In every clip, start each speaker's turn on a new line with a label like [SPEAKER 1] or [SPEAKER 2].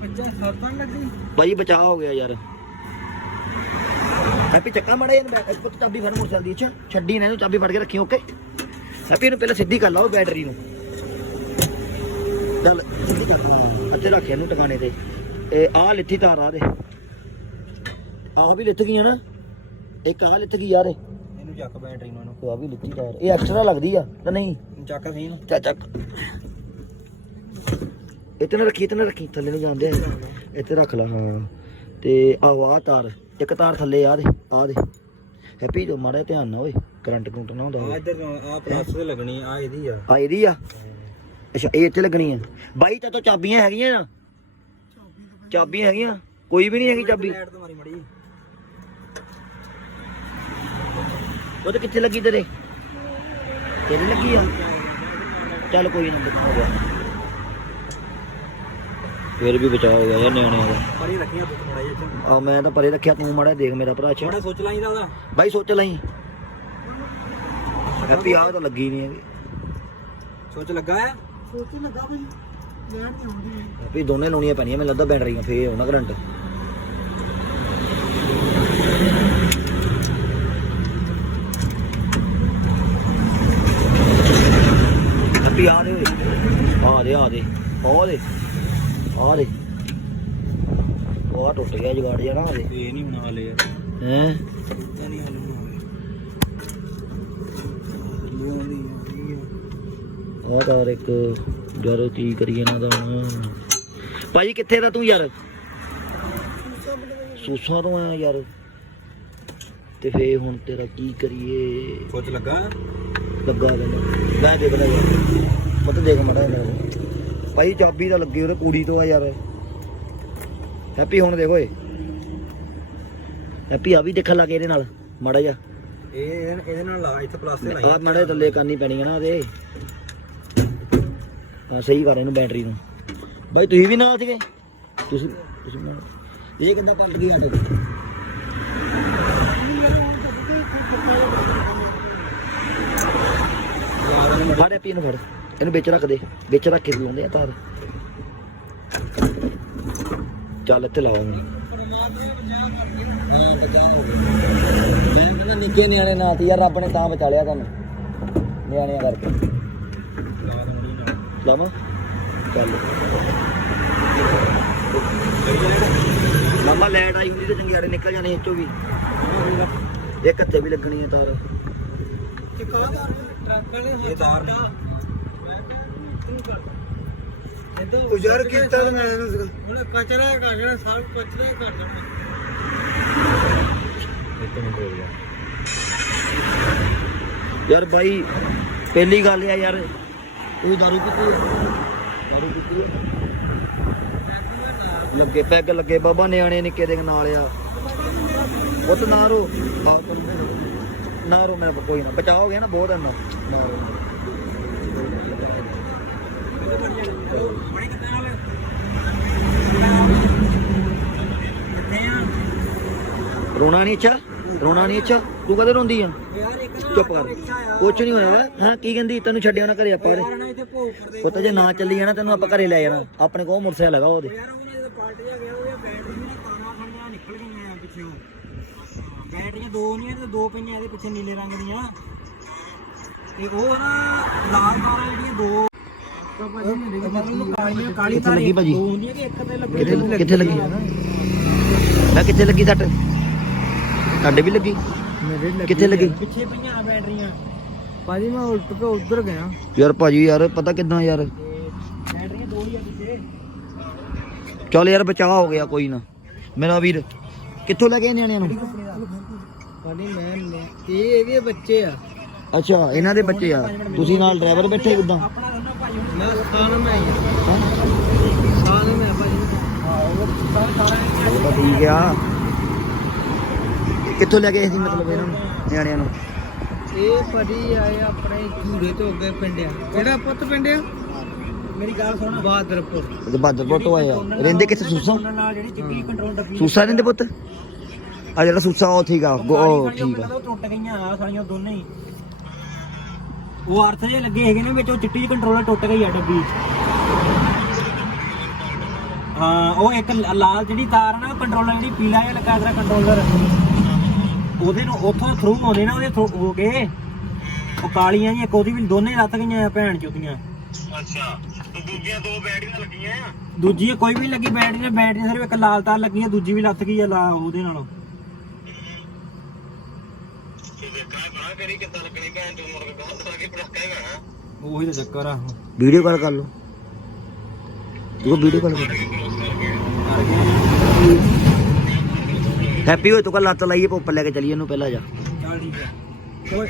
[SPEAKER 1] ਬੱਚਾ ਸਰਦਾਂ ਲੱਗੀ।
[SPEAKER 2] ਭਾਈ ਬਚਾਅ ਹੋ ਗਿਆ ਯਾਰ। ਹੈਪੀ ਚੱਕਾ ਮੜਾ ਇਹਨੂੰ ਬੈਠ ਇੱਕ ਚਾਬੀ ਫੜ ਮੋਟਰਸਾਈਕਲ ਦੀ ਅੱਛਾ ਛੱਡੀ ਨਾ ਇਹਨੂੰ ਚਾਬੀ ਫੜ ਕੇ ਰੱਖੀ ਓਕੇ? ਹੈਪੀ ਇਹਨੂੰ ਪਹਿਲਾਂ ਸਿੱਧੀ ਕਰ ਲਾਓ ਬੈਟਰੀ ਨੂੰ। ਚੱਲ ਸਿੱਧੀ ਕਰ ਹਾਂ ਅੱਛੇ ਰੱਖ ਇਹਨੂੰ ਟਿਕਾਣੇ ਤੇ। ਇਹ ਆਹ ਲਿੱਥੀ ਤਾਰ ਆ ਦੇ। ਆਹ ਵੀ ਲਿੱਥ ਗਈ ਆ ਨਾ। ਇੱਕ ਆਹ ਲਿੱਥ ਗਈ ਯਾਰ
[SPEAKER 1] ਇਹਨੂੰ ਚੱਕ ਬੈਟਰੀ ਨੂੰ
[SPEAKER 2] ਇਹ ਆਹ ਵੀ ਲਿੱਥੀ ਤਾਰ। ਇਹ ਐਕਸਟਰਾ ਲੱਗਦੀ ਆ ਤਾਂ ਨਹੀਂ?
[SPEAKER 1] ਚੱਕ ਸਹੀ ਨੂੰ
[SPEAKER 2] ਚਾ ਚੱਕ ਇਤਨੇ ਰੱਖੀ ਇਤਨੇ ਰੱਖੀ ਥੱਲੇ ਨਹੀਂ ਜਾਂਦੇ ਇੱਥੇ ਰੱਖ ਲਾ ਹਾਂ। ਤੇ ਆਹ ਤਾਰ ਇੱਕ ਤਾਰ ਥੱਲੇ ਆ ਦੇ ਆ ਦੇ ਹੈਪੀ ਜੋ ਮਾੜਾ ਜਿਹਾ ਧਿਆਨ ਨਾਲ ਓਏ ਕਰੰਟ ਕਰੰਟ ਨਾ ਹੁੰਦਾ
[SPEAKER 1] ਆ ਇੱਧਰ ਆ ਪਲੱਸ ਤੇ ਲੱਗਣੀ ਆ ਇਹਦੀ ਆ।
[SPEAKER 2] ਆ ਇਹਦੀ ਆ? ਅੱਛਾ ਇਹ ਇੱਥੇ ਲੱਗਣੀ ਆ। ਬਾਈ ਤਾਂ ਤੋਂ ਚਾਬੀਆਂ ਹੈਗੀਆਂ ਆ। ਚਾਬੀਆਂ ਹੈਗੀਆਂ ਕੋਈ ਵੀ ਨਹੀਂ ਹੈਗੀ ਚਾਬੀ।
[SPEAKER 1] ਲਾਈਟ ਤੋਂ ਮਾਰੀ ਮੜੀ
[SPEAKER 2] ਉਹ ਤੇ ਕਿੱਥੇ ਲੱਗੀ ਤੇਰੇ? ਤੇਰੇ ਲੱਗੀ ਆ। ਚੱਲ ਕੋਈ ਨਾ ਹੋ ਗਿਆ ਫੇਰ ਵੀ ਬਚਾਅ ਹੋ ਗਿਆ ਯਾਰ ਨਿਆਣਿਆਂ ਦਾ।
[SPEAKER 1] ਪਰੀ ਰੱਖੀਆਂ ਤੂੰ ਮੜਾ ਜਿਹਾ
[SPEAKER 2] ਆ ਮੈਂ ਤਾਂ ਪਰੇ ਰੱਖਿਆ ਤੂੰ ਮਾੜਾ ਦੇਖ ਮੇਰਾ ਭਰਾ ਅੱਛਾ।
[SPEAKER 1] ਥੋੜਾ ਸੋਚ ਲਾਈਦਾ ਉਹਦਾ।
[SPEAKER 2] ਬਾਈ ਸੋਚ ਲਈ। ਹੈਪੀ ਆ ਤਾਂ ਲੱਗੀ ਨਹੀਂ ਹੈਗੀ।
[SPEAKER 1] ਸੋਚ ਲੱਗਾ ਆ? ਸੋਚ ਲੱਗਾ ਬਈ ਲੈਣ ਨਹੀਂ ਹੁੰਦੀ
[SPEAKER 2] ਹੈਪੀ ਦੋਨੇ ਲਾਉਣੀਆਂ ਪੈਣੀਆਂ ਮੈਨੂੰ ਲੱਗਦਾ ਬੈਟਰੀਆਂ ਫੇਰ ਹੋਣਾ ਕਰੰਟ। ਹੈਪੀ ਆ ਦੇ ਓਏ। ਆ ਦੇ ਆ ਦੇ। ਆ ਦੇ। ਆ ਦੇ ਉਹ ਟੁੱਟ ਗਿਆ ਜਗਾੜ ਜਾਣਾ ਆ ਦੇ
[SPEAKER 1] ਇਹ ਨਹੀਂ ਬਣਾ ਲਏ ਯਾਰ।
[SPEAKER 2] ਹੈ?
[SPEAKER 1] ਇਹ ਨਹੀਂ ਹਲ ਬਣਾ ਲਏ। ਇਹ ਆਉਂਦੀ ਆ
[SPEAKER 2] ਆ ਤਾਰ ਇੱਕ ਯਾਰ ਕੀ ਕਰੀਏ ਇਹਨਾਂ ਦਾ ਹੁਣ। ਭਾਈ ਕਿੱਥੇ ਦਾ ਤੂੰ ਯਾਰ? ਸੂਸਾਂ ਤੋਂ ਆਇਆ ਯਾਰ। ਤੇ ਫੇ ਹੁਣ ਤੇਰਾ ਕੀ ਕਰੀਏ?
[SPEAKER 1] ਸੋਚ ਲੱਗਾ?
[SPEAKER 2] ਲੱਗਾ ਦੇਖ ਲੈ ਯਾਰ ਮਤ ਦੇਖ ਮੜਾ ਭਾਈ ਚਾਬੀ ਤਾਂ ਲੱਗੀ ਉਹਦੇ ਕੁੜੀ ਤੋਂ ਆ ਯਾਰ। ਹੈਪੀ ਹੁਣ ਦੇਖ ਓਏ ਹੈਪੀ ਆ ਵੀ ਦੇਖਣ ਲੱਗ ਇਹਦੇ ਨਾਲ ਮਾੜਾ ਜਾ
[SPEAKER 1] ਇਹ ਇਹਦੇ ਨਾਲ ਲਾ ਇੱਥੇ ਪਲੱਸ ਤੇ
[SPEAKER 2] ਆ
[SPEAKER 1] ਲਾਈ
[SPEAKER 2] ਮਾੜੇ ਥੱਲੇ ਕਰਨੀ ਪੈਣੀ ਹੈ ਨਾ ਉਹਦੇ। ਹਾਂ ਸਹੀ ਕਰ ਇਹਨੂੰ ਬੈਟਰੀ ਨੂੰ। ਬਾਈ ਤੁਸੀਂ ਵੀ ਨਾਲ ਸੀਗੇ? ਤੁਸੀਂ ਤੁਸੀਂ ਨਾਲ। ਇਹ ਕਿੰਨਾ ਪਲਟ ਗਈ ਆਟੋ ਫੜ ਹੈਪੀ ਇਹਨੂੰ ਫੜ। ਇਹਨੂੰ ਵਿੱਚ ਰੱਖ ਦੇ ਵਿੱਚ ਰੱਖ ਕੇ ਲਾਉਂਦੇ ਆ ਤਾਰ ਚੱਲ ਇੱਥੇ ਗਿਆ। ਮੈਂ ਕਹਿੰਦਾ ਨਿੱਕੇ ਨਿਆਣੇ ਨਾ ਤੇ ਯਾਰ ਰੱਬ ਨੇ ਤਾਂ ਬਚਾ ਲਿਆ ਤੁਹਾਨੂੰ ਨਿਆਣਿਆਂ ਕਰਕੇ।
[SPEAKER 1] ਲਾ ਦੂੰਗੀ ਨਾਲ
[SPEAKER 2] ਲਾਵਾਂ? ਚੱਲ। ਮਾਮਾ ਲੈਟ ਆਈ ਹੁੰਦੀ ਤੇ ਚੰਗਿਆੜੇ ਨਿਕਲ ਜਾਣੇ ਇੱਥੋਂ ਵੀ। ਇਹ ਕੱਤੇ ਵੀ ਲੱਗਣੀ ਹੈ ਤਾਰ।
[SPEAKER 1] ਇਹ ਤਾਰ ਨਹੀਂ
[SPEAKER 3] ਉਜਰ ਕੀਤਾ ਤੇ ਮੈਂ ਇਹਨੂੰ
[SPEAKER 1] ਹੁਣ ਕਚਰਾ ਕੱਢਣਾ ਸਭ ਕਚਰਾ ਹੀ ਕਰ ਦੇਣਾ ਇੱਕ ਮਿੰਟ ਹੋ ਗਿਆ
[SPEAKER 2] ਯਾਰ ਬਾਈ ਪਹਿਲੀ ਗੱਲ ਆ ਯਾਰ ਤੂੰ ਦਾਰੂ ਪੀਤੀ ਹੈ? ਦਾਰੂ ਪੀਤੀ ਹੈ? ਲੱਗੇ ਪੈਗ ਲੱਗੇ ਬਾਬਾ ਨਿਆਣੇ ਨਿੱਕੇ ਦੇ ਨਾਲ ਆ। ਉਹ ਤਾਂ ਨਾ ਰੋ। ਨਾ। ਰੋ ਮੈਂ ਕੋਈ ਨਾ। ਬਚਾ ਹੋ ਗਿਆ ਨਾ ਬਹੁਤ ਇੰਨਾ ਨਾ ਰੋ। ਰੋਣਾ ਨਹੀਂ ਅੱਛਾ? ਰੋਣਾ ਨਹੀਂ ਅੱਛਾ? ਤੂੰ ਕਦੇ ਰੋਂਦੀ ਆ? ਚੁੱਪ ਕਰ। ਕੁਛ ਨਹੀਂ ਹੋਇਆ ਹਾਂ? ਕੀ ਕਹਿੰਦੀ? ਤੈਨੂੰ ਛੱਡਿਆ ਨਾ ਘਰੇ ਆਪਾਂ ਉਹਦੇ ਪੁੱਤ, ਜੇ ਨਾ ਚੱਲੀ ਜਾਣਾ, ਤੈਨੂੰ ਆਪਾਂ ਘਰੇ ਲੈ ਜਾਣਾ। ਆਪਣੇ ਕੋਲ ਮੋਟਰਸਾਈਕਲ ਹੈਗਾ ਉਹਦੇ।
[SPEAKER 1] ਬੈਟਰੀਆਂ ਦੋ ਨਹੀਂ ਤੇ ਦੋ ਪਈਆਂ ਇਹਦੇ ਪਿੱਛੇ ਨੀਲੇ ਰੰਗ ਦੀਆਂ। ਤੇ ਉਹ ਨਾ ਲਾਲ ਤਾਰਾਂ ਜਿਹੜੀਆਂ ਦੋ ਕਾਲੀਆਂ ਕਾਲੀ
[SPEAKER 2] ਕਿੱਥੇ
[SPEAKER 1] ਤਾਰਾਂ
[SPEAKER 2] ਲੱਗੀ ਭਾਜੀ?
[SPEAKER 1] ਦੋ ਹੁੰਦੀਆਂ ਕਿ ਇੱਕ ਤੇ ਲੱਗੀ
[SPEAKER 2] ਕਿੱਥੇ ਕਿੱਥੇ ਲੱਗੀ? ਮੈਂ ਕਿੱਥੇ ਲੱਗੀ ਸੱਟ? ਤੁਹਾਡੇ ਵੀ ਲੱਗੀ? ਕਿੱਥੇ ਲੱਗੀ?
[SPEAKER 1] ਪਿੱਛੇ ਪਈਆਂ ਬੈਟਰੀਆਂ
[SPEAKER 3] ਭਾਜੀ ਮੈਂ ਉਲਟ ਕੇ ਉਧਰ ਗਿਆ।
[SPEAKER 2] ਯਾਰ ਭਾਜੀ ਯਾਰ ਪਤਾ ਕਿਦਾਂ ਯਾਰ?
[SPEAKER 1] ਤੇ ਬੈਟਰੀਆਂ ਦੋ ਹੀ ਆ ਪਿੱਛੇ
[SPEAKER 2] ਚੱਲ ਯਾਰ ਬਚਾਅ ਹੋ ਗਿਆ ਕੋਈ ਨਾ। ਮੇਰਾ ਵੀਰ ਕਿੱਥੋਂ ਲੈ ਕੇ ਆਏ ਨਿਆਣਿਆਂ ਨੂੰ?
[SPEAKER 3] ਭਾਜੀ ਮੈਂ ਲਿਆ- ਇਹ ਇਹਦੇ ਬੱਚੇ ਆ।
[SPEAKER 2] ਅੱਛਾ ਇਹਨਾਂ ਦੇ ਬੱਚੇ ਆ। ਤੁਸੀਂ ਨਾਲ ਡਰਾਈਵਰ ਬੈਠੇ ਕਿਦਾਂ?
[SPEAKER 1] ਆਪਣਾ
[SPEAKER 3] ਮੈਂ ਸਾਨ ਮੈਂ ਹੀ ਆ। ਸਾਨ ਮੈਂ ਭਾਜੀ
[SPEAKER 2] ਉਹ। ਤਾਂ ਠੀਕ ਆ। ਕਿੱਥੋਂ ਲੈ ਕੇ ਆਏ ਸੀ ਮਤਲਬ ਇਹਨਾਂ ਨੂੰ ਨਿਆਣਿਆਂ ਨੂੰ?
[SPEAKER 3] ਇਹ ਭਾਜੀ ਆਏ ਆਪਣੇ ਝੂੜੇ ਤੋਂ ਅੱਗੇ ਪਿੰਡਿਆ ਕਿਹੜਾ ਪੁੱਤ ਪਿੰਡਿਆ
[SPEAKER 1] ਮੇਰੀ ਗੱਲ ਸੁਣ।
[SPEAKER 3] ਬਹਾਦਰਪੁਰ।
[SPEAKER 2] ਤੇ ਬਹਾਦਰਪੁਰ ਤੋਂ ਆਏ ਆ। ਰਹਿੰਦੇ ਕਿੱਥੇ? ਸੂਸਾ?
[SPEAKER 1] ਉਹਨਾਂ ਨਾਲ ਜਿਹੜੀ ਚਿੱਟੀ ਕੰਟਰੋਲ ਡੱਬੀ
[SPEAKER 2] ਸੂਸਾ ਰਹਿੰਦੇ ਪੁੱਤ? ਆ ਜਿਹੜਾ ਸੂਸਾ ਉਹ ਠੀਕ ਆ। ਉਹ- ਉਹ ਠੀਕ ਆ।
[SPEAKER 1] ਉਹ ਟੁੱਟ ਗਈਆਂ ਆ ਸਾਰੀਆਂ ਦੋਨੇ ਹੀ। ਉਹ ਅਰਥ ਜੇ ਲੱਗੇ ਹੈਗੇ ਨੇ ਵਿੱਚ ਉਹ ਚਿੱਟੀ ਜਿਹੀ ਕੰਟਰੋਲਰ ਟੁੱਟ ਗਈ ਆ ਡੱਬੀ ਹਾਂ ਉਹ ਇੱਕ ਲਾਲ ਜਿਹੜੀ ਤਾਰ ਆ ਨਾ ਕੰਟਰੋਲਰ ਜਿਹੜੀ ਪੀਲਾ ਜਿਹਾ ਲੱਗਾ ਤੇਰਾ ਕੰਟਰੋਲਰ ਉਹਦੇ ਨੂੰ ਉੱਥੋਂ ਥਰੂ ਆਉਂਦੇ ਨਾ ਉਹਦੇ through ਹੋ ਕੇ ਉਹ ਕਾਲੀਆਂ ਜੀ ਇੱਕ ਉਹਦੀ ਵੀ ਦੋਨੇ ਲੱਤ ਗਈਆਂ ਆ ਭੈਣ ਚੋਦੀਆਂ।
[SPEAKER 4] ਅੱਛਾ ਤੇ ਦੂਜੀਆਂ ਦੋ ਬੈਟਰੀਆਂ ਲੱਗੀਆਂ ਆ?
[SPEAKER 1] ਦੂਜੀ ਕੋਈ ਵੀ ਨੀ ਲੱਗੀ ਬੈਟਰੀ ਨੇ ਬੈਟਰੀ ਸਿਰਫ ਇੱਕ ਲਾਲ ਤਾਰ ਲੱਗੀ ਆ ਦੂਜੀ ਵੀ ਲੱਤ ਗਈ ਆ ਲਾ ਉਹਦੇ ਨਾਲ।
[SPEAKER 4] ਤੇ ਦੇਖਣਾ ਬਣਾ ਕਰੀ ਕਿੱਦਾਂ ਲੱਗਣੀ ਭੈਣ ਤੋਂ ਮੁੜ ਕੇ ਗਾਂ ਤਾਂ ਕੇ ਪੜਾਕਾ ਹੀ ਪੈਣਾ।
[SPEAKER 1] ਉਹੀ ਤਾਂ ਚੱਕਰ ਆ
[SPEAKER 2] ਵੀਡੀਓ ਕਾਲ ਕਰ ਲਓ। ਦੇਖੋ ਵੀਡੀਓ ਕਾਲ ਕਰ ਹੈਪੀ ਹੋਏ ਤੂੰ ਕਾ ਲੱਤ ਲਾਈਏ ਉੱਪਰ ਲੈ ਕੇ ਚਲੀਏ ਇਹਨੂੰ ਪਹਿਲਾਂ ਜਾ।
[SPEAKER 1] ਚੱਲ ਠੀਕ ਹੈ ਓਏ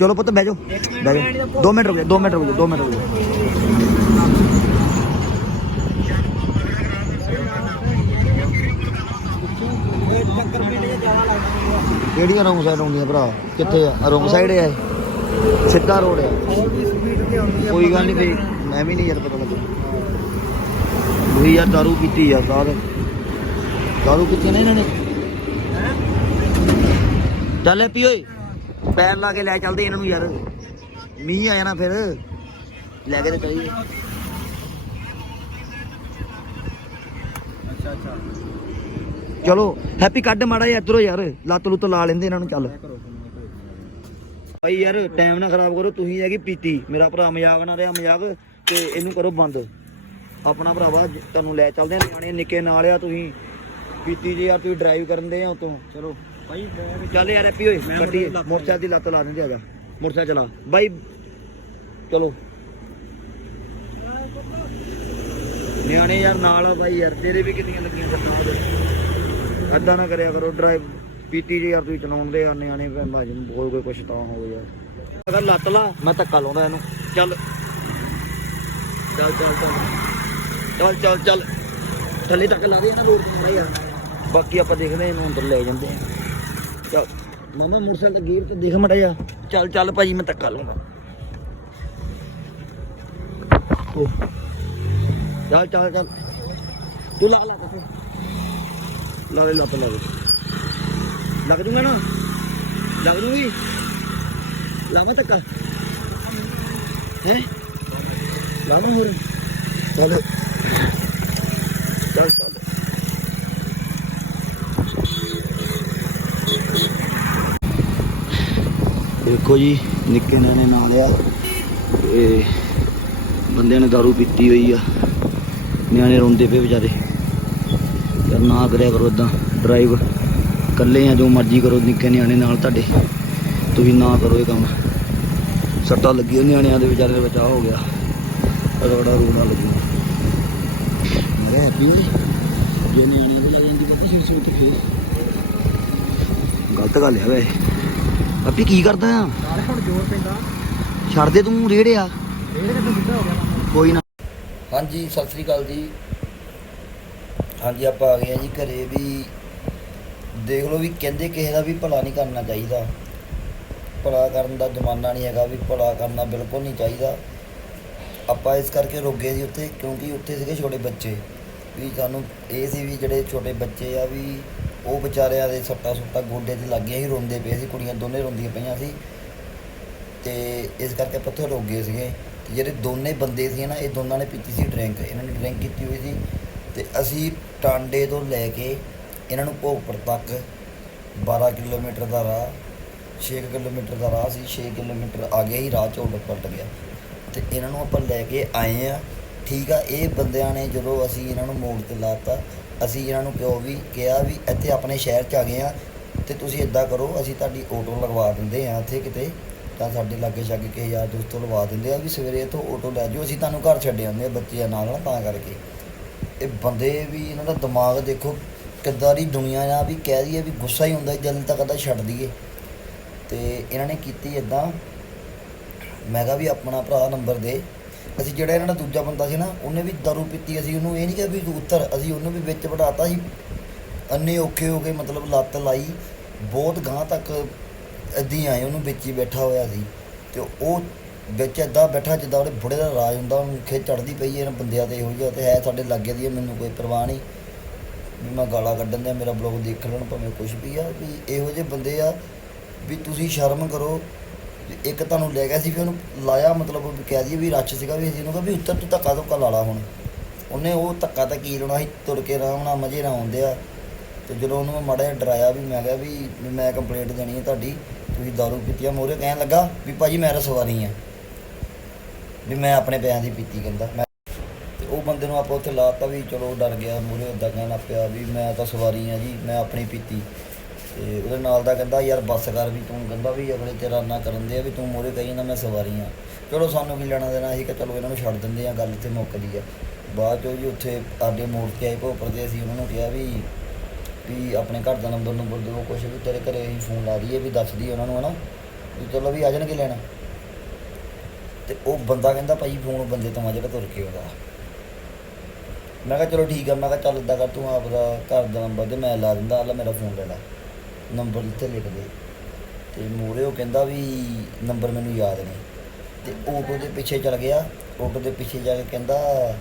[SPEAKER 2] ਚਲੋ ਪੁੱਤ ਬਹਿ ਜਾਓ ਬਹਿ ਜਾਓ। 2 ਮਿੰਟ ਰੁਕ ਜਾ 2 ਮਿੰਟ ਰੁਕ ਜਾ 2 ਮਿੰਟ ਰੁਕ ਜਾ। ਕਿਹੜੀਆਂ ਰੋਂਗ ਸਾਈਡ ਆਉਂਦੀਆਂ ਭਰਾ? ਕਿੱਥੇ ਆ? ਰੋਂਗ ਸਾਈਡ ਆ ਇਹ? ਸਿੱਧਾ ਰੋਡ
[SPEAKER 3] ਆ।
[SPEAKER 2] ਕੋਈ ਗੱਲ ਨਹੀਂ ਫੇ ਮੈਂ ਵੀ ਨਹੀਂ ਯਾਰ ਪਤਾ ਲੱਗਿਆ। ਉਹੀ ਯਾਰ ਦਾਰੂ ਪੀਤੀ ਆ, ਸਾਧ। ਦਾਰੂ ਪੀਤੀ ਨੇ ਇਹਨਾਂ ਨੇ। ਚੱਲ ਹੈਪੀ ਓਏ। ਪੈਰ ਲਾ ਕੇ ਲੈ ਚੱਲਦੇ ਇਹਨਾਂ ਨੂੰ ਯਾਰ। ਮੀਂਹ ਆ ਜਾਣਾ ਫਿਰ। ਲੈ ਕੇ ਤੇ ਚਲੀਏ।
[SPEAKER 1] ਅੱਛਾ ਅੱਛਾ।
[SPEAKER 2] ਚਲੋ ਹੈਪੀ ਕੱਢ ਮਾੜਾ ਜਿਹਾ ਇੱਧਰੋਂ ਯਾਰ ਲੱਤ ਲੁੱਤ ਲਾ ਲੈਂਦੇ ਇਹਨਾਂ ਨੂੰ ਚੱਲ। ਭਾਈ ਯਾਰ ਟਾਈਮ ਨਾ ਖਰਾਬ ਕਰੋ ਤੁਸੀਂ ਹੈਗੀ ਪੀਤੀ। ਮੇਰਾ ਭਰਾ ਮਜ਼ਾਕ ਨਾ ਰਿਹਾ ਮਜ਼ਾਕ ਤੇ ਇਹਨੂੰ ਕਰੋ ਬੰਦ। ਆਪਣਾ ਭਰਾਵਾ ਤੁਹਾਨੂੰ ਲੈ ਚੱਲਦੇ ਆ ਨਿਆਣੇ ਨਿੱਕੇ ਨਾਲ ਆ ਤੁਸੀਂ। ਪੀਤੀ ਜੇ ਯਾਰ ਤੁਸੀਂ ਡਰਾਈਵ ਕਰਨ ਦੇ ਆ ਉਤੋਂ। ਚਲੋ।
[SPEAKER 1] ਭਾਈ
[SPEAKER 2] ਚੱਲ ਯਾਰ ਹੈਪੀ ਓਏ ਗੱਡੀ ਮੋਟਰਸਾਈਕਲ ਦੀ ਲੱਤ ਲਾ ਦਿੰਦੇ ਆ ਜਾ ਮੋਟਰਸਾਈਕਲ ਚਲਾ। ਬਾਈ ਚਲੋ। ਨਿਆਣੇ ਯਾਰ ਨਾਲ ਆ ਬਾਈ ਯਾਰ ਤੇਰੇ ਵੀ ਕਿੰਨੀਆਂ ਲੱਗੀਆਂ ਸੱਟਾਂ ਅੱਧਾ ਨਾ ਕਰਿਆ ਕਰੋ ਡਰਾਈਵ ਪੀਤੀ ਜੇ ਯਾਰ ਤੁਸੀਂ ਚਲਾਉਂਦੇ ਆ ਨਿਆਣੇ ਭਾਜੀ ਨੂੰ ਬੋਲ ਕੋਈ ਕੁਛ ਤਾਂ ਹੋਵੇ ਯਾਰ। ਅਗਰ ਲੱਤ ਲਾ ਮੈਂ ਧੱਕਾ ਲਾਉਂਦਾ ਇਹਨੂੰ। ਚੱਲ। ਚੱਲ ਚੱਲ ਚੱਲ। ਚੱਲ ਚੱਲ ਥੱਲੇ ਤੱਕ ਲਾ ਦੇ ਇਹਨਾਂ ਰੋਡ ਤੇ ਯਾਰ। ਬਾਕੀ ਆਪਾਂ ਦੇਖਦੇ ਇਹਨੂੰ ਅੰਦਰ ਲੈ ਜਾਂਦੇ ਆ ਚੱਲ। ਮਮਾ ਮੋਟਰਸਾਈਕਲ ਦਾ ਗੇਅਰ ਤੇ ਦੇਖ ਮੜਾ ਜਾ ਚੱਲ ਚੱਲ ਭਾਜੀ ਮੈਂ ਧੱਕਾ ਲਾਉਂਦਾ। ਚੱਲ ਚੱਲ ਚੱਲ। ਤੂੰ ਲਾ ਲਾ ਕੇ। ਲਾ ਦੇ ਲੱਤ ਲਾ ਦੇ। ਲੱਗ ਜੂਗਾ ਨਾ? ਲੱਗ ਜੂਗੀ? ਲਾਵਾਂ ਧੱਕਾ। ਹੈ? ਲਾਵਾਂ ਹੋਰ। ਚੱਲ। ਚੱਲ ਚੱਲ। ਦੇਖੋ ਜੀ, ਨਿੱਕੇ ਨਿਆਣੇ ਨਾਲ ਆ। ਤੇ ਬੰਦਿਆਂ ਨੇ ਦਾਰੂ ਪੀਤੀ ਹੋਈ ਆ। ਨਿਆਣੇ ਰੋਂਦੇ ਪਏ ਵਿਚਾਰੇ। ਨਾ ਕਰਿਆ ਕਰੋ ਇਦਾਂ ਡਰਾਈਵ ਇਕੱਲੇ ਆ ਜੋ ਮਰਜ਼ੀ ਕਰੋ ਨਿੱਕੇ ਨਿਆਣੇ ਨਾਲ ਤੁਹਾਡੇ। ਤੁਸੀਂ ਨਾ ਕਰੋ ਇਹ ਕੰਮ। ਸੱਟਾਂ ਲੱਗੀਆਂ ਨਿਆਣਿਆਂ ਦੇ ਵਿਚਾਰੇ ਦਾ ਬਚਾਅ ਹੋ ਗਿਆ। ਰਗੜਾ ਰੂੜਾ ਲੱਗੀ ਮੇਰੇ ਹੈਪੀ ਹੋਈ ਜੇ ਨਿਆਣੇ ਦੇ ਲੱਗ ਜਾਂਦੀ ਬੱਤੀ ਸੀ ਸੀ ਫੇਰ ਗਲਤ ਗੱਲ ਹੈ ਵੇ ਅੱਪੀ ਕੀ ਕਰਦਾ ਆ?
[SPEAKER 3] ਨਾਲੇ ਹੁਣ ਜ਼ੋਰ ਪੈਂਦਾ।
[SPEAKER 2] ਛੱਡ ਦੇ ਤੂੰ ਰੇੜਿਆ
[SPEAKER 3] ਸਿੱਧਾ ਹੋ ਗਿਆ
[SPEAKER 2] ਕੋਈ ਨਾ। ਹਾਂਜੀ ਸਤਿ ਸ੍ਰੀ ਅਕਾਲ ਜੀ। ਹਾਂਜੀ, ਆਪਾਂ ਆ ਗਏ ਆ ਜੀ ਘਰੇ ਵੀ। ਦੇਖ ਲਓ ਵੀ ਕਹਿੰਦੇ ਕਿਸੇ ਦਾ ਵੀ ਭਲਾ ਨਹੀਂ ਕਰਨਾ ਚਾਹੀਦਾ। ਭਲਾ ਕਰਨ ਦਾ ਜ਼ਮਾਨਾ ਨਹੀਂ ਹੈਗਾ ਵੀ ਭਲਾ ਕਰਨਾ ਬਿਲਕੁਲ ਨਹੀਂ ਚਾਹੀਦਾ। ਆਪਾਂ ਇਸ ਕਰਕੇ ਰੁਕ ਗਏ ਜੀ ਉੱਥੇ, ਕਿਉਂਕਿ ਉੱਥੇ ਸੀਗੇ ਛੋਟੇ ਬੱਚੇ। ਵੀ ਸਾਨੂੰ ਇਹ ਸੀ ਵੀ ਜਿਹੜੇ ਛੋਟੇ ਬੱਚੇ ਆ ਵੀ ਉਹ ਵਿਚਾਰਿਆਂ ਦੇ ਸੱਟਾ ਸੁੱਟਾ ਗੋਡੇ ਤੇ ਲੱਗੀਆਂ ਸੀ, ਰੋਂਦੇ ਪਏ ਸੀ, ਕੁੜੀਆਂ ਦੋਨੇ ਰੋਂਦੀਆਂ ਪਈਆਂ ਸੀ। ਤੇ ਇਸ ਕਰਕੇ ਆਪਾਂ ਉੱਥੇ ਰੁਕ ਗਏ ਸੀਗੇ। ਤੇ ਜਿਹੜੇ ਦੋਨੇ ਬੰਦੇ ਸੀ ਨਾ, ਇਹ ਦੋਨਾਂ ਨੇ ਪੀਤੀ ਸੀ ਡਰਿੰਕ। ਇਹਨਾਂ ਨੇ ਡਰਿੰਕ ਕੀਤੀ ਹੋਈ ਸੀ। ਤੇ ਅਸੀਂ ਟਾਂਡੇ ਤੋਂ ਲੈ ਕੇ ਇਹਨਾਂ ਨੂੰ ਭੋਗਪੁਰ ਤੱਕ 12 ਕਿਲੋਮੀਟਰ ਦਾ ਰਾਹ 6 ਕਿਲੋਮੀਟਰ ਦਾ ਰਾਹ ਸੀ 6 ਕਿਲੋਮੀਟਰ ਆ ਗਿਆ ਹੀ ਰਾਹ ਚੋਂ ਉਲਟ ਪਲਟ ਗਿਆ। ਤੇ ਇਹਨਾਂ ਨੂੰ ਆਪਾਂ ਲੈ ਕੇ ਆਏ ਆ। ਠੀਕ ਆ, ਇਹ ਬੰਦਿਆਂ ਨੇ ਜਦੋਂ ਅਸੀਂ ਇਹਨਾਂ ਨੂੰ ਮੋੜ ਤੇ ਲਾਤਾ, ਅਸੀਂ ਇਹਨਾਂ ਨੂੰ ਕਿਉਂ ਵੀ, ਕਿਹਾ ਵੀ ਇੱਥੇ ਆਪਣੇ ਸ਼ਹਿਰ ਚ ਆ ਗਏ ਆ ਤੇ ਤੁਸੀਂ ਇਦਾਂ ਕਰੋ, ਅਸੀਂ ਤੁਹਾਡੀ ਆਟੋ ਲਗਵਾ ਦਿੰਦੇ ਆ ਇੱਥੇ ਕਿਤੇ। ਤਾਂ ਸਾਡੇ ਲਾਗੇ ਛਾਗੇ ਕਿਸੇ ਯਾਰ ਦੋਸਤ ਤੋਂ ਲਵਾ ਦਿੰਦੇ ਆ ਵੀ ਸਵੇਰੇ ਤੋਂ ਆਟੋ ਲੈ ਜਾਓ, ਅਸੀਂ ਤੁਹਾਨੂੰ ਘਰ ਛੱਡ ਆਉਂਦੇ ਆ ਬੱਚਿਆਂ ਨਾਲ ਨਾਲ, ਤਾਂ ਕਰਕੇ। ਇਹ ਬੰਦੇ ਵੀ ਇਹਨਾਂ ਦਾ ਦਿਮਾਗ ਦੇਖੋ ਕਿੱਦਾਂ ਦੀ ਦੁਨੀਆ ਆ, ਵੀ ਕਹਿ ਦਈਏ ਵੀ ਗੁੱਸਾ ਹੀ ਹੁੰਦਾ ਜਲਦੀ ਤੱਕ ਤਾਂ ਛੱਡ ਦਈਏ। ਤੇ ਇਹਨਾਂ ਨੇ ਕੀਤੀ ਇਦਾਂ ਮੈਂ ਕਿਹਾ ਵੀ ਆਪਣਾ ਭਰਾ ਨੰਬਰ ਦੇ। ਅਸੀਂ ਜਿਹੜਾ ਇਹਨਾਂ ਦਾ ਦੂਜਾ ਬੰਦਾ ਸੀ ਨਾ, ਉਹਨੇ ਵੀ ਦਾਰੂ ਪੀਤੀ, ਅਸੀਂ ਉਹਨੂੰ ਇਹ ਨਹੀਂ ਕਿਹਾ ਵੀ ਤੂੰ ਉੱਤਰ, ਅਸੀਂ ਉਹਨੂੰ ਵੀ ਵਿੱਚ ਬਿਠਾਤਾ ਸੀ। ਅੰਨੇ ਔਖੇ ਹੋ ਗਏ, ਮਤਲਬ ਲੱਤ ਲਾਈ। ਬਹੁਤ ਗਾਂ ਤੱਕ ਅੱਧੀ ਆਏ, ਉਹਨੂੰ ਵਿੱਚ ਹੀ ਬੈਠਾ ਹੋਇਆ ਸੀ। ਤੇ ਉਹ ਵਿੱਚ ਏਦਾਂ ਬੈਠਾ ਜਿੱਦਾਂ ਉਹਦੇ ਬੁੜੇ ਦਾ ਰਾਜ ਹੁੰਦਾ ਉਹਨੂੰ ਖਿੱਚ ਚੜਦੀ ਪਈ ਇਹਨਾਂ ਬੰਦਿਆਂ ਤੇ ਇਹੋ ਜਿਹਾ ਤੇ ਹੈ ਸਾਡੇ ਲਾਗੇ ਦੀ ਹੈ, ਮੈਨੂੰ ਕੋਈ ਪਰਵਾਹ ਨਹੀਂ। ਵੀ ਮੈਂ ਗਾਲਾਂ ਕੱਢਣ ਦਿਆਂ ਮੇਰਾ ਬਲੌਗ ਦੇਖ ਲੈਣ ਭਾਵੇਂ ਕੁਝ ਵੀ ਆ ਵੀ ਇਹੋ ਜਿਹੇ ਬੰਦੇ ਆ ਵੀ ਤੁਸੀਂ ਸ਼ਰਮ ਕਰੋ। ਵੀ ਇੱਕ ਤੁਹਾਨੂੰ ਲੈ ਗਿਆ ਸੀ ਵੀ ਉਹਨੂੰ ਲਾਇਆ ਮਤਲਬ ਵੀ ਕਹਿ ਦਈਏ ਵੀ ਰੱਛ ਸੀਗਾ ਵੀ ਅਸੀਂ ਉਹਨੂੰ ਕਿਹਾ ਵੀ ਉੱਤਰ ਤੂੰ ਧੱਕਾ ਧੁੱਕਾ ਲਾ ਲਾ ਹੁਣ। ਉਹਨੇ ਉਹ ਧੱਕਾ ਤਾਂ ਕੀ ਲਾਉਣਾ ਸੀ ਤੁਰ ਕੇ ਆਰਾਮ ਨਾਲ ਮਜੇ ਨਾਲ ਆਉਂਦੇ ਆ। ਤੇ ਜਦੋਂ ਉਹਨੂੰ ਮੈਂ ਮਾੜਾ ਜਿਹਾ ਡਰਾਇਆ ਵੀ ਮੈਂ ਕਿਹਾ ਵੀ ਵੀ ਮੈਂ ਕੰਪਲੇਂਟ ਦੇਣੀ ਹੈ ਤੁਹਾਡੀ ਤੁਸੀਂ ਦਾਰੂ ਪੀਤੀ ਆ ਮੋਰੇ ਕਹਿਣ ਲੱਗਾ ਵੀ ਭਾਜੀ ਮੈਂ ਰਸਵਾਰੀ ਆ। ਵੀ ਮੈਂ ਆਪਣੇ ਪੈਸਿਆਂ ਦੀ ਪੀਤੀ ਕਹਿੰਦਾ। ਮੈਂ ਤੇ ਉਹ ਬੰਦੇ ਨੂੰ ਆਪਾਂ ਉੱਥੇ ਲਾਤਾ ਵੀ ਚਲੋ ਡਰ ਗਿਆ ਮੂਰੇ ਉਦਾਂ ਕਹਿਣਾ ਪਿਆ ਵੀ ਮੈਂ ਤਾਂ ਸਵਾਰੀ ਆ ਜੀ, ਮੈਂ ਆਪਣੀ ਪੀਤੀ। ਤੇ ਉਹਦੇ ਨਾਲ ਦਾ ਕਹਿੰਦਾ, ਯਾਰ ਬੱਸ ਕਰ ਵੀ ਤੂੰ। ਕਹਿੰਦਾ ਵੀ ਅਗਲੇ ਤੇਰਾ ਨਾ ਕਰਨ ਦੇ ਆ ਵੀ ਤੂੰ ਮੂਰੇ ਕਹੀ ਜਾਂਦਾ ਮੈਂ ਸਵਾਰੀ ਆ। ਚਲੋ ਸਾਨੂੰ ਕੀ ਲੈਣਾ ਦੇਣਾ, ਅਸੀਂ ਕਿ ਚਲੋ ਇਹਨਾਂ ਨੂੰ ਛੱਡ ਦਿੰਦੇ ਆ, ਗੱਲ ਇੱਥੇ ਮੁੱਕਦੀ ਆ। ਬਾਅਦ ਚੋਂ ਜੀ ਉੱਥੇ ਆਡੇ ਮੋੜ ਤੇ ਆਏ ਭੋਪਰ ਦੇ, ਅਸੀਂ ਉਹਨਾਂ ਨੂੰ ਕਿਹਾ ਵੀ ਵੀ ਆਪਣੇ ਘਰ ਦਾ ਨੰਬਰ ਨੰਬਰ ਦਿਓ, ਕੁਛ ਵੀ ਤੇਰੇ ਘਰੇ ਅਸੀਂ ਫੋਨ ਲਾ ਦਈਏ, ਵੀ ਦੱਸ ਦਈਏ ਉਹਨਾਂ ਨੂੰ ਹਨਾ। ਵੀ ਚਲੋ ਵੀ ਆ ਜਾਣਗੇ ਲੈਣਾ। ਤੇ ਉਹ ਬੰਦਾ ਕਹਿੰਦਾ ਭਾਈ ਫੋਨ ਬੰਦੇ ਤੋਂ ਆ ਜਿਹੜਾ ਤੁਰ ਕੇ ਆਉਂਦਾ ਮੈਂ ਕਿਹਾ ਚਲੋ ਠੀਕ ਆ, ਮੈਂ ਕਿਹਾ ਚੱਲ ਏਦਾਂ ਕਰ, ਤੂੰ ਆਪਦਾ ਘਰ ਦਾ ਨੰਬਰ ਦੇ ਮੈਂ ਲਾ ਦਿੰਦਾ ਆਲਾ ਮੇਰਾ ਫੋਨ ਲੈ ਲੈ। ਨੰਬਰ ਇੱਥੇ ਲਿਖ ਦੇ। ਤੇ ਮੂਹਰੇ ਉਹ ਕਹਿੰਦਾ ਵੀ ਨੰਬਰ ਮੈਨੂੰ ਯਾਦ ਨਹੀਂ। ਤੇ ਆਟੋ ਦੇ ਪਿੱਛੇ ਚਲ ਗਿਆ ਆਟੋ ਦੇ ਪਿੱਛੇ ਜਾ ਕੇ ਕਹਿੰਦਾ,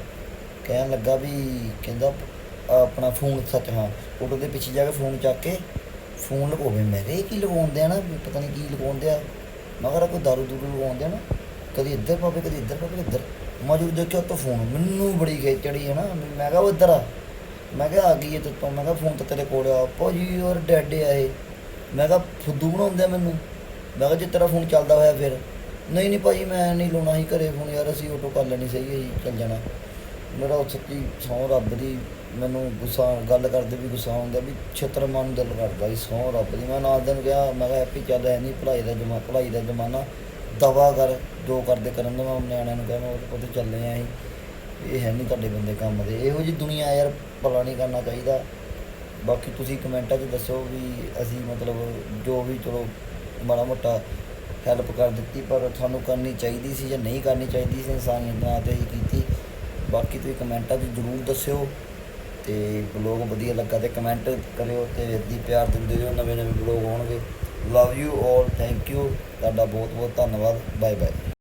[SPEAKER 2] ਕਹਿਣ ਲੱਗਾ ਵੀ ਕਹਿੰਦਾ ਆਪਣਾ ਫੋਨ ਸੱਚ ਹਾਂ ਆਟੋ ਦੇ ਪਿੱਛੇ ਜਾ ਕੇ ਫੋਨ ਚੱਕ ਕੇ ਫੋਨ ਲਗਾਵੇ ਮੇਰੇ ਕਿਹਾ ਇਹ ਕੀ ਲਗਾਉਂਦੇ ਆ ਨਾ? ਪਤਾ ਨਹੀਂ ਕੀ ਲਗਾਉਂਦੇ ਆ। ਮੈਂ ਕਿਹਾ ਕੋਈ ਦਾਰੂ ਦੂਰੂ ਲਗਾਉਂਦੇ ਆ ਨਾ। ਕਦੀ ਇੱਧਰ ਪਾਵੇ ਕਦੀ ਇੱਧਰ ਪਾਵੇ ਇੱਧਰ। ਮੈਂ ਜਦੋਂ ਦੇਖਿਆ ਤਾਂ ਫੋਨ ਮੈਨੂੰ ਬੜੀ ਖੇਚ ਚੜੀ ਹੈ ਨਾ। ਮੈਂ ਕਿਹਾ, ਉਹ ਇੱਧਰ ਆ। ਮੈਂ ਕਿਹਾ, ਆ ਗਈ ਇਹ ਤੋਂ। ਮੈਂ ਕਿਹਾ ਫੋਨ ਤਾਂ ਤੇਰੇ ਕੋਲ ਆ। ਭਾਜੀ ਔਰ ਡੈਡੇ ਆ ਇਹ ਮੈਂ ਕਿਹਾ, ਫੁੱਦੂ ਬਣਾਉਂਦੇ ਆ ਮੈਨੂੰ? ਮੈਂ ਕਿਹਾ, ਜੇ ਤੇਰਾ ਫੋਨ ਚੱਲਦਾ ਹੋਇਆ ਫਿਰ? ਨਹੀਂ ਨਹੀਂ ਭਾਜੀ, ਮੈਂ ਨਹੀਂ ਲਾਉਣਾ ਸੀ ਘਰੇ ਫੋਨ ਯਾਰ, ਅਸੀਂ ਆਟੋ ਕਰ ਲੈਣੀ ਸਹੀ ਹੈ ਜੀ, ਚੱਲ ਜਾਣਾ। ਮੇਰਾ ਉਹ ਸੱਚੀ ਸਹੁੰ ਰੱਬ ਦੀ ਮੈਨੂੰ ਗੁੱਸਾ, ਗੱਲ ਕਰਦੇ ਵੀ ਗੁੱਸਾ ਆਉਂਦਾ ਵੀ ਛਤਰ ਮਨ ਦਿਲ ਕਰਦਾ ਵੀ ਸਹੁੰ ਰੱਬ ਦੀ। ਮੈਂ ਨਾਲ ਦਿਨ ਗਿਆ ਮੈਂ ਕਿਹਾ ਹੈਪੀ ਚੱਲ, ਐ ਨਹੀਂ ਭਲਾਈ ਦਾ ਜਮਾ ਭਲਾਈ ਦਾ ਜ਼ਮਾਨਾ ਦਵਾ ਕਰ ਜੋ ਕਰਦੇ ਕਰਨ ਦੇ ਮੈਂ ਨਿਆਣਿਆਂ ਨੂੰ ਕਹਿੰਦਾ ਉਹ ਤੇ ਚੱਲੇ ਆਂ ਅਸੀਂ। ਇਹ ਹੈ ਨਹੀਂ ਤੁਹਾਡੇ ਬੰਦੇ ਕੰਮ ਦੇ। ਇਹੋ ਜੀ ਦੁਨੀਆ ਯਾਰ ਭਲਾ ਨਹੀਂ ਕਰਨਾ ਚਾਹੀਦਾ। ਬਾਕੀ ਤੁਸੀਂ ਕਮੈਂਟਾਂ 'ਚ ਦੱਸੋ ਵੀ ਅਸੀਂ ਮਤਲਬ ਜੋ ਵੀ ਚਲੋ ਮਾੜਾ ਮੋਟਾ ਹੈਲਪ ਕਰ ਦਿੱਤੀ, ਪਰ ਤੁਹਾਨੂੰ ਕਰਨੀ ਚਾਹੀਦੀ ਸੀ ਜਾਂ ਨਹੀਂ ਕਰਨੀ ਚਾਹੀਦੀ ਸੀ ਇਨਸਾਨੀਅਤ ਨਾਲ ਤੇ ਹੀ ਕੀਤੀ। ਬਾਕੀ ਤੁਸੀਂ ਕਮੈਂਟਾਂ 'ਚ ਜ਼ਰੂਰ ਦੱਸਿਓ ਤੇ ਬਲੌਗ ਵਧੀਆ ਲੱਗਾ ਤੇ ਕਮੈਂਟ ਕਰਿਓ ਤੇ ਇੱਦੀ ਪਿਆਰ ਦਿੰਦੇ ਰਹੋ ਨਵੇਂ ਨਵੇਂ ਬਲੌਗ ਆਉਣਗੇ। Love you all thank you ਤੁਹਾਡਾ ਬਹੁਤ ਬਹੁਤ ਧੰਨਵਾਦ। Bye bye